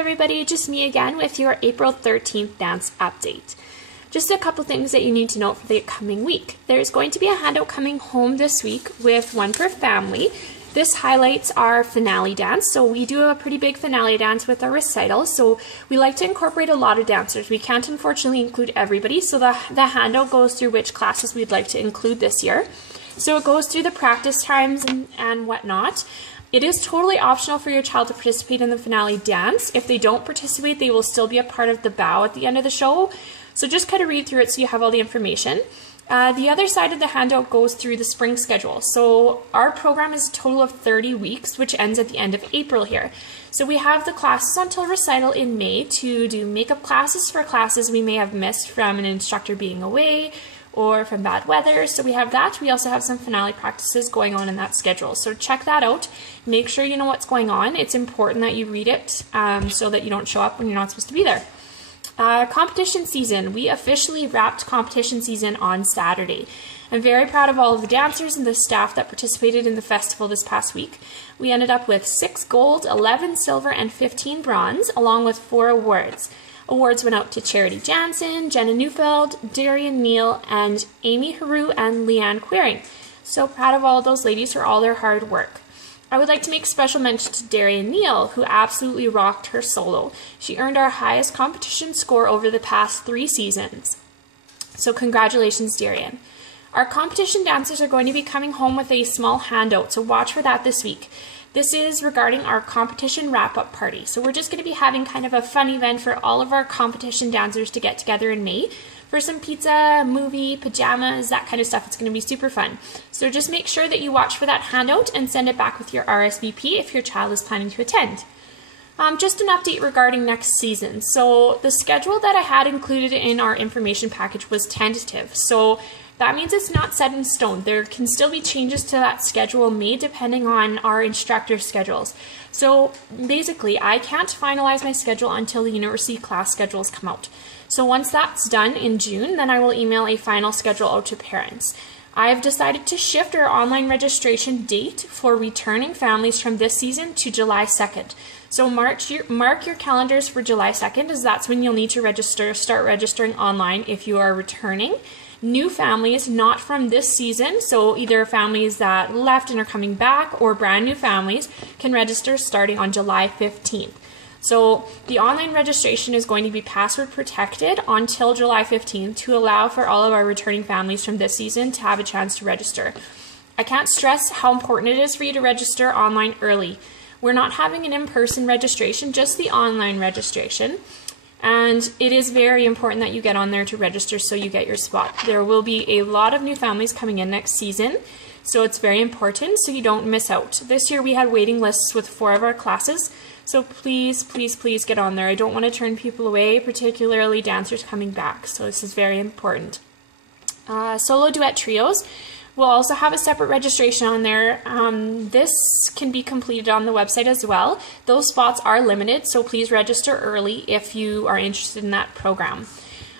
everybody, just me again with your April 13th dance update. Just a couple things that you need to note for the coming week. There's going to be a handout coming home this week with one per family. This highlights our finale dance. So we do a pretty big finale dance with our recital. So we like to incorporate a lot of dancers. We can't unfortunately include everybody. So the handout goes through which classes we'd like to include this year. So it goes through the practice times and whatnot. It is totally optional for your child to participate in the finale dance. If they don't participate, they will still be a part of the bow at the end of the show. So just kind of read through it so you have all the information. The other side of the handout goes through the spring schedule. So our program is a total of 30 weeks, which ends at the end of April here. So we have the classes until recital in May to do makeup classes for classes we may have missed from an instructor being away or from bad weather. So we have that. We also have some finale practices going on in that schedule. So check that out. Make sure you know what's going on. It's important that you read it so that you don't show up when you're not supposed to be there. Competition season. We officially wrapped competition season on Saturday. I'm very proud of all of the dancers and the staff that participated in the festival this past week. We ended up with 6 gold, 11 silver, and 15 bronze, along with 4 awards. Awards went out to Charity Jansen, Jenna Neufeld, Darian Neal, and Amy Haru and Leanne Queering. So proud of all of those ladies for all their hard work. I would like to make special mention to Darian Neal, who absolutely rocked her solo. She earned our highest competition score over the past 3 seasons. So congratulations, Darian. Our competition dancers are going to be coming home with a small handout, so watch for that this week. This is regarding our competition wrap-up party. So we're just going to be having kind of a fun event for all of our competition dancers to get together in May for some pizza, movie, pajamas, that kind of stuff. It's going to be super fun. So just make sure that you watch for that handout and send it back with your RSVP if your child is planning to attend. Just an update regarding next season. So the schedule that I had included in our information package was tentative. So that means it's not set in stone. There can still be changes to that schedule made depending on our instructor schedules. So basically, I can't finalize my schedule until the university class schedules come out. So once that's done in June, then I will email a final schedule out to parents. I have decided to shift our online registration date for returning families from this season to July 2nd. So mark your calendars for July 2nd, as that's when you'll need to start registering online if you are returning. New families not from this season, so either families that left and are coming back or brand new families, can register starting on July 15th. So the online registration is going to be password protected until July 15th to allow for all of our returning families from this season to have a chance to register. I can't stress how important it is for you to register online early. We're not having an in-person registration, just the online registration. And it is very important that you get on there to register so you get your spot. There will be a lot of new families coming in next season, so it's very important so you don't miss out. This year we had waiting lists with 4 of our classes, so please, please, please get on there. I don't want to turn people away, particularly dancers coming back, so this is very important. Solo duet trios. We'll also have a separate registration on there. This can be completed on the website as well. Those spots are limited, so please register early if you are interested in that program.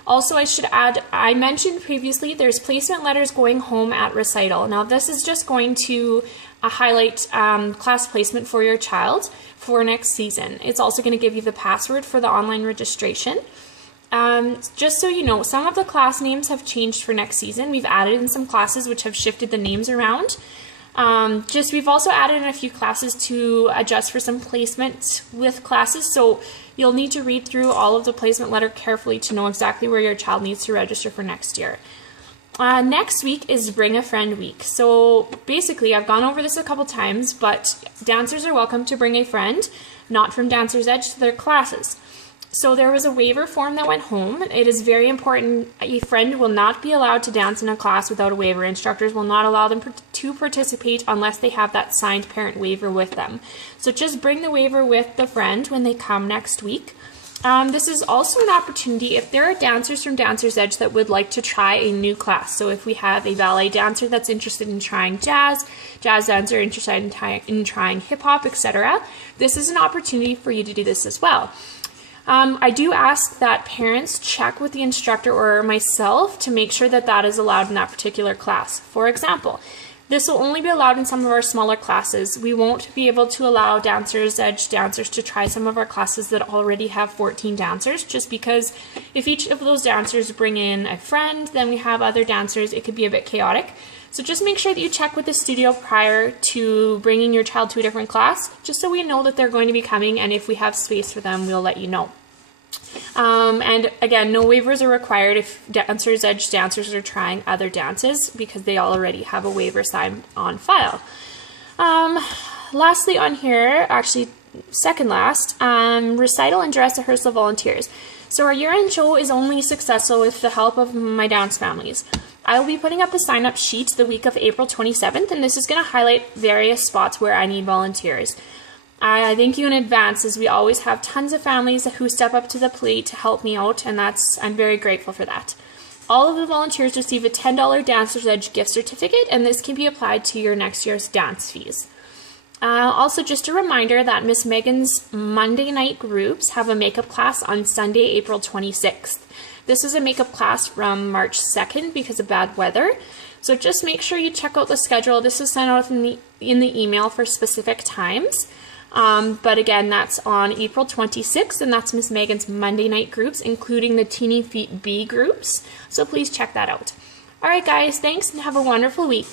Also, I should add, I mentioned previously there's placement letters going home at recital. Now, this is just going to highlight class placement for your child for next season. It's also going to give you the password for the online registration. Just so you know, some of the class names have changed for next season. We've added in some classes which have shifted the names around. We've also added in a few classes to adjust for some placement with classes. So you'll need to read through all of the placement letter carefully to know exactly where your child needs to register for next year. Next week is Bring a Friend Week. So basically, I've gone over this a couple times, but dancers are welcome to bring a friend, not from Dancer's Edge, to their classes. So there was a waiver form that went home. It is very important. A friend will not be allowed to dance in a class without a waiver. Instructors will not allow them to participate unless they have that signed parent waiver with them. So just bring the waiver with the friend when they come next week. This is also an opportunity if there are dancers from Dancer's Edge that would like to try a new class. So if we have a ballet dancer that's interested in trying jazz dancer interested in trying hip-hop, etc., this is an opportunity for you to do this as well. I do ask that parents check with the instructor or myself to make sure that that is allowed in that particular class. For example, This will only be allowed in some of our smaller classes. We won't be able to allow Dancers Edge dancers to try some of our classes that already have 14 dancers, just because if each of those dancers bring in a friend, then we have other dancers, it could be a bit chaotic. So just make sure that you check with the studio prior to bringing your child to a different class, just so we know that they're going to be coming, and if we have space for them, we'll let you know. And again, no waivers are required if Dancers Edge dancers are trying other dances, because they already have a waiver signed on file. Lastly on here, actually second last, recital and dress rehearsal volunteers. So our year-end show is only successful with the help of my dance families. I will be putting up a sign-up sheet the week of April 27th, and this is going to highlight various spots where I need volunteers. I thank you in advance, as we always have tons of families who step up to the plate to help me out, and I'm very grateful for that. All of the volunteers receive a $10 Dancers Edge gift certificate, and this can be applied to your next year's dance fees. Also, just a reminder that Miss Megan's Monday night groups have a makeup class on Sunday, April 26th. This is a makeup class from March 2nd because of bad weather. So just make sure you check out the schedule. This is sent out in the email for specific times. But again, that's on April 26th, and that's Miss Megan's Monday night groups, including the Teeny Feet B groups. So please check that out. All right, guys, thanks, and have a wonderful week.